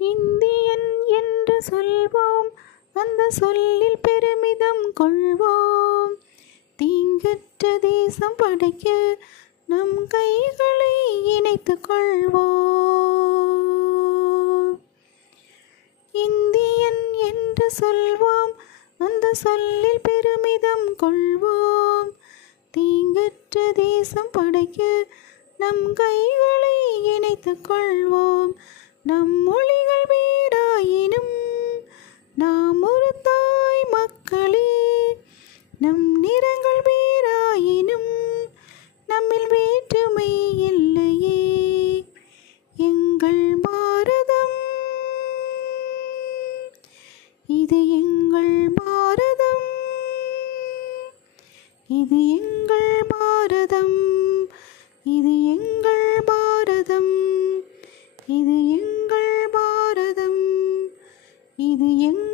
Indian என்று சொல்வோம், அந்த சொல்லில் பெருமிதம் கொள்வோம். தீங்கற்ற தேசம் படைக்க நம் கைகளை இணைத்துக் கொள்வோம். இந்தியன் என்று சொல்வோம், அந்த சொல்லில் பெருமிதம் கொள்வோம். தீங்கற்ற தேசம் படைக்க நம் கைகளை இணைத்துக் கொள்வோம். நம் மொழிகள் வேறாயினும் நாம் ஒரு தாய் மக்களே. நம் நிறங்கள் வேறாயினும் நம்மில் வேற்றுமை இல்லையே. எங்கள் பாரதம், இது எங்கள் பாரதம், இது எங்கள் பாரதம், இது எங்கள் பாரதம், இது எங்கள் பாரதம், இது எங்கள்